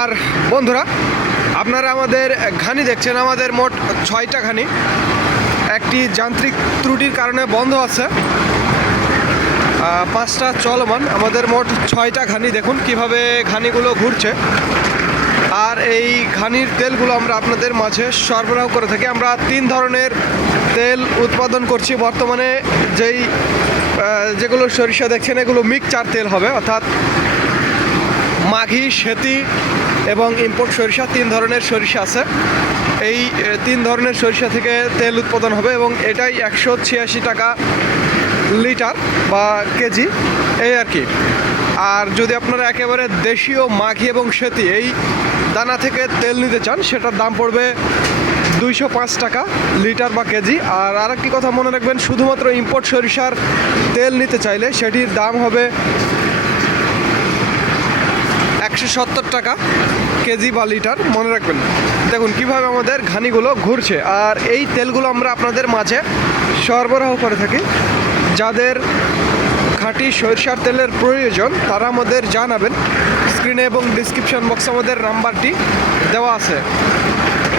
আর বন্ধুরা, আপনারা আমাদের ঘানি দেখছেন। আমাদের মোট 6টা ঘানি একটি যান্ত্রিক ত্রুটির কারণে বন্ধ আছে, 5টা চলমান। আমাদের মোট 6টা ঘানি। দেখুন কিভাবে ঘানিগুলো ঘুরছে। আর এই ঘানির তেলগুলো আমরা আপনাদের মাঝে সরবরাহ করে থাকি। আমরা 3 ধরনের তেল উৎপাদন করছি বর্তমানে। যেগুলো সরিষা দেখছেন এগুলো মিক্সচার তেল হবে, অর্থাৎ মাঘি, সেতি এবং ইম্পোর্ট সরিষা, 3 ধরনের সরিষা আছে। এই 3 ধরনের সরিষা থেকে তেল উৎপাদন হবে এবং এটাই 186 টাকা লিটার বা কেজি, এই আর কি। আর যদি আপনারা একেবারে দেশীয় মাঘি এবং সেতি এই দানা থেকে তেল নিতে চান, সেটার দাম পড়বে 205 টাকা লিটার বা কেজি। আর আরেকটি কথা মনে রাখবেন, শুধুমাত্র ইম্পোর্ট সরিষার তেল নিতে চাইলে সেটির দাম হবে 170 টাকা কেজি বা লিটার, মনে রাখবেন। দেখুন কিভাবে আমাদের ঘানিগুলো ঘুরছে। আর এই তেলগুলো আমরা আপনাদের মাঝে সরবরাহ করে থাকি। যাদের খাঁটি সরিষার তেলের প্রয়োজন তারা আমাদের জানাবেন। স্ক্রিনে এবং ডিসক্রিপশন বক্সে আমাদের নাম্বারটি দেওয়া আছে।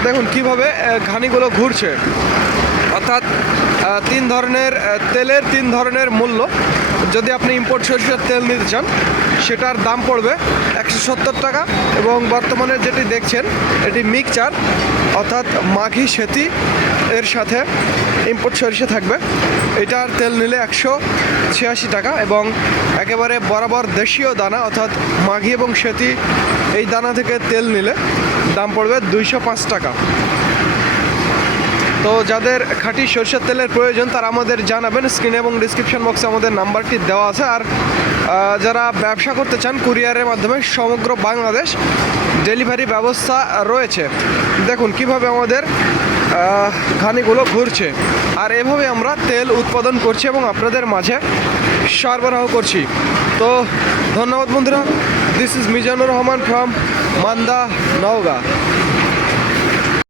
দেখুন কিভাবে ঘানিগুলো ঘুরছে। অর্থাৎ 3 ধরনের তেলের 3 ধরনের মূল্য। যদি আপনি ইম্পোর্ট সরিষার তেল নিতে চান সেটার দাম পড়বে 170 টাকা, এবং বর্তমানে যেটি দেখছেন এটি মিক্সচার, অর্থাৎ মাঘি সেতি এর সাথে ইম্পোর্ট সরিষা থাকবে। এটার তেল নিলে 186 টাকা, এবং একেবারে বরাবর দেশীয় দানা অর্থাৎ মাঘি এবং সেতি এই দানা থেকে তেল নিলে দাম পড়বে 205 টাকা। তো যাদের খাঁটি সরষের তেলের প্রয়োজন তারা আমাদের জানাবেন। স্ক্রিনে এবং ডিসক্রিপশন বক্সে আমাদের নাম্বারটি দেওয়া আছে। আর যারা ব্যবসা করতে চান কুরিয়ারের মাধ্যমে সমগ্র বাংলাদেশ ডেলিভারি ব্যবস্থা রয়েছে। দেখুন কিভাবে আমাদের ঘানিগুলো ঘুরছে। আর এভাবে আমরা তেল উৎপাদন করছি এবং আপনাদের মাঝে সরবরাহ করছি। তো ধন্যবাদ বন্ধুরা। This is Mizanur Rahman from Manda, Naogaon.